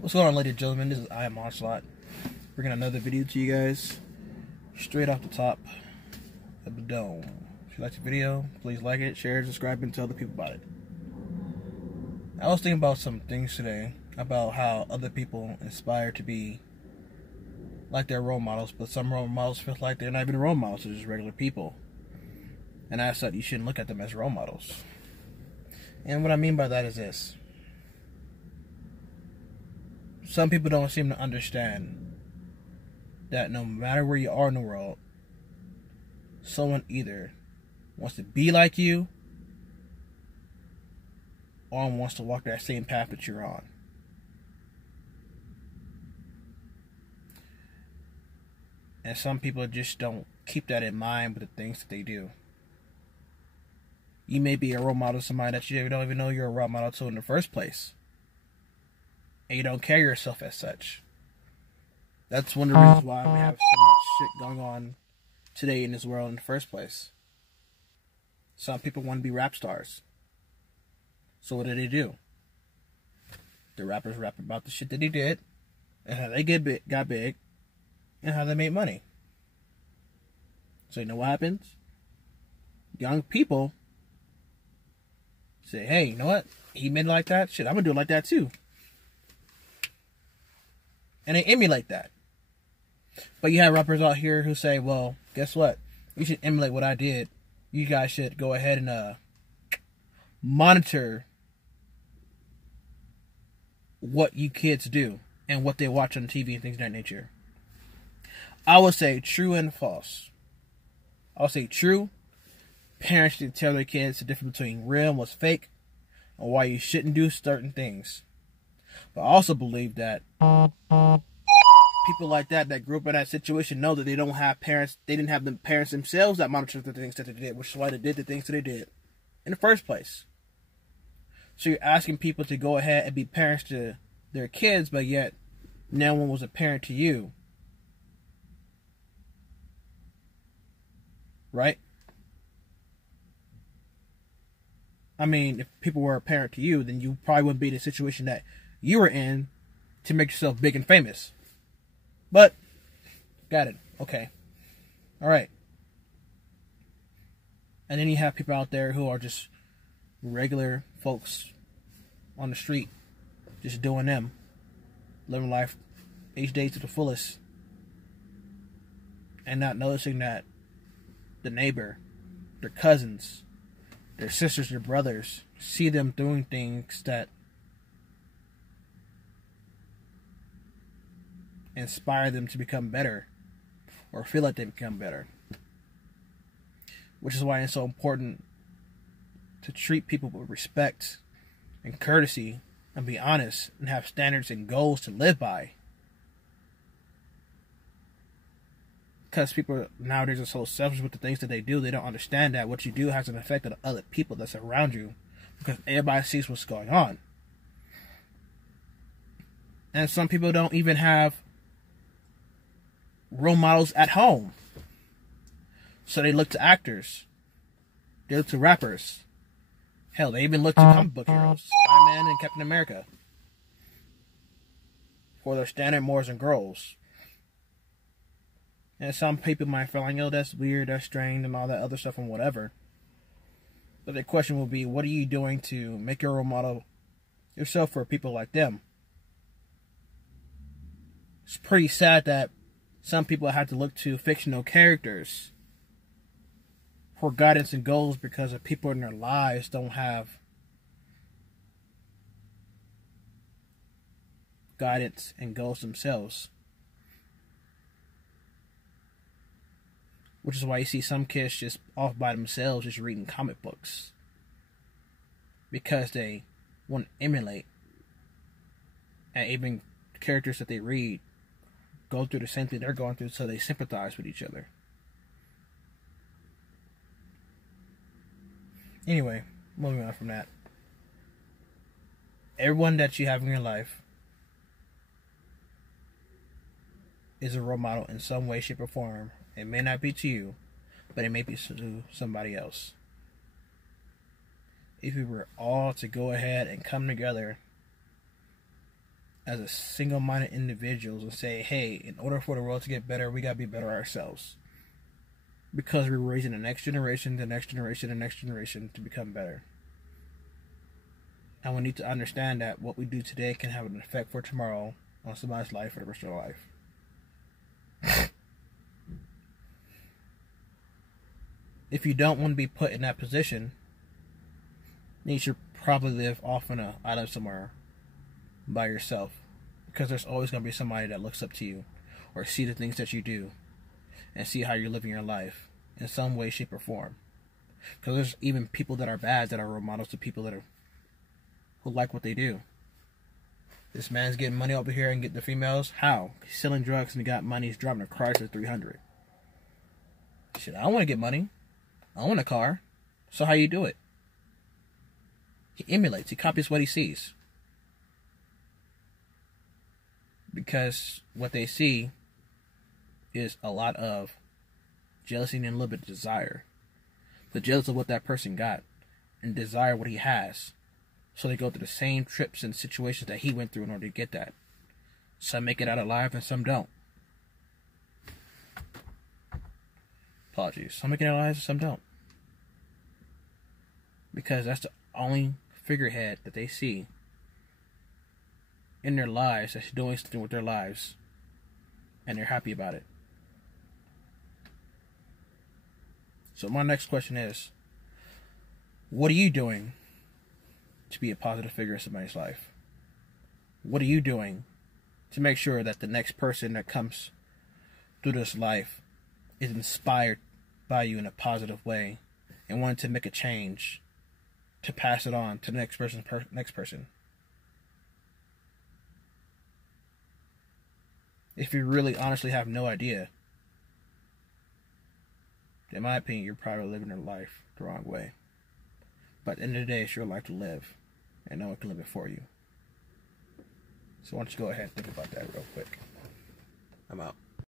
What's going on, ladies and gentlemen? This is I Am Onslaught. Bringing another video to you guys, straight off the top of the dome. If you like the video, please like it, share it, subscribe, and tell other people about it. I was thinking about some things today, about how other people aspire to be like their role models, but some role models feel like they're not even role models, they're just regular people. And I said you shouldn't look at them as role models. And what I mean by that is this. Some people don't seem to understand that no matter where you are in the world, someone either wants to be like you or wants to walk that same path that you're on. And some people just don't keep that in mind with the things that they do. You may be a role model to somebody that you don't even know you're a role model to in the first place. And you don't carry yourself as such. That's one of the reasons why we have so much shit going on today in this world in the first place. Some people want to be rap stars. So what do? The rappers rap about the shit that they did, and how they got big, and how they made money. So you know what happens? Young people say, hey, you know what? He made it like that? Shit, I'm going to do it like that too. And they emulate that. But you have rappers out here who say, well, guess what? You should emulate what I did. You guys should go ahead and monitor what you kids do and what they watch on TV and things of that nature. I would say true and false. I would say true. Parents should tell their kids the difference between real and what's fake, and why you shouldn't do certain things. But I also believe that people like that grew up in that situation know that they don't have parents. They didn't have the parents themselves that monitored the things that they did, which is why they did the things that they did in the first place. So you're asking people to go ahead and be parents to their kids, but yet no one was a parent to you. Right? I mean, if people were a parent to you, then you probably wouldn't be in the situation that you were in to make yourself big and famous. But, got it. Okay. Alright. And then you have people out there who are just regular folks on the street, just doing them, living life each day to the fullest, and not noticing that the neighbor, their cousins, their sisters, their brothers, see them doing things that inspire them to become better, or feel like they become better. Which is why it's so important to treat people with respect and courtesy, and be honest, and have standards and goals to live by. Because people nowadays are so selfish with the things that they do, they don't understand that what you do has an effect on other people that's around you, because everybody sees what's going on. And some people don't even have role models at home, so they look to actors, they look to rappers, hell, they even look to comic book heroes, Spider-Man and Captain America, for their standard morals and girls. And some people might feel like, oh, that's weird, that's strange, and all that other stuff and whatever. But the question will be, what are you doing to make your role model yourself for people like them? It's pretty sad that some people have to look to fictional characters for guidance and goals because the people in their lives don't have guidance and goals themselves. Which is why you see some kids just off by themselves just reading comic books. Because they want to emulate. And even characters that they read go through the same thing they're going through, so they sympathize with each other. Anyway, moving on from that. Everyone that you have in your life is a role model in some way, shape, or form. It may not be to you, but it may be to somebody else. If we were all to go ahead and come together as a single-minded individuals and say, hey, in order for the world to get better, we got to be better ourselves. Because we're raising the next generation, the next generation, the next generation to become better. And we need to understand that what we do today can have an effect for tomorrow on somebody's life for the rest of their life. If you don't want to be put in that position, then you should probably live off on an island somewhere by yourself. Because there's always going to be somebody that looks up to you or see the things that you do and see how you're living your life in some way, shape, or form. Because there's even people that are bad that are role models to people that are who like what they do. This man's getting money over here and getting the females. How? He's selling drugs and he got money. He's driving a Chrysler 300. Shit, I don't want to get money. I want a car. So how you do it? He emulates. He copies what he sees. Because what they see is a lot of jealousy and a little bit of desire. They're jealous of what that person got and desire what he has. So they go through the same trips and situations that he went through in order to get that. Some make it out alive and some don't. Apologies. Some make it out alive and some don't. Because that's the only figurehead that they see in their lives that's doing something with their lives. And they're happy about it. So my next question is, what are you doing to be a positive figure in somebody's life? What are you doing to make sure that the next person that comes through this life is inspired by you in a positive way and wanting to make a change to pass it on to the next person? If you really honestly have no idea, in my opinion, you're probably living your life the wrong way. But at the end of the day, it's your life to live, and no one can live it for you. So why don't you go ahead and think about that real quick. I'm out.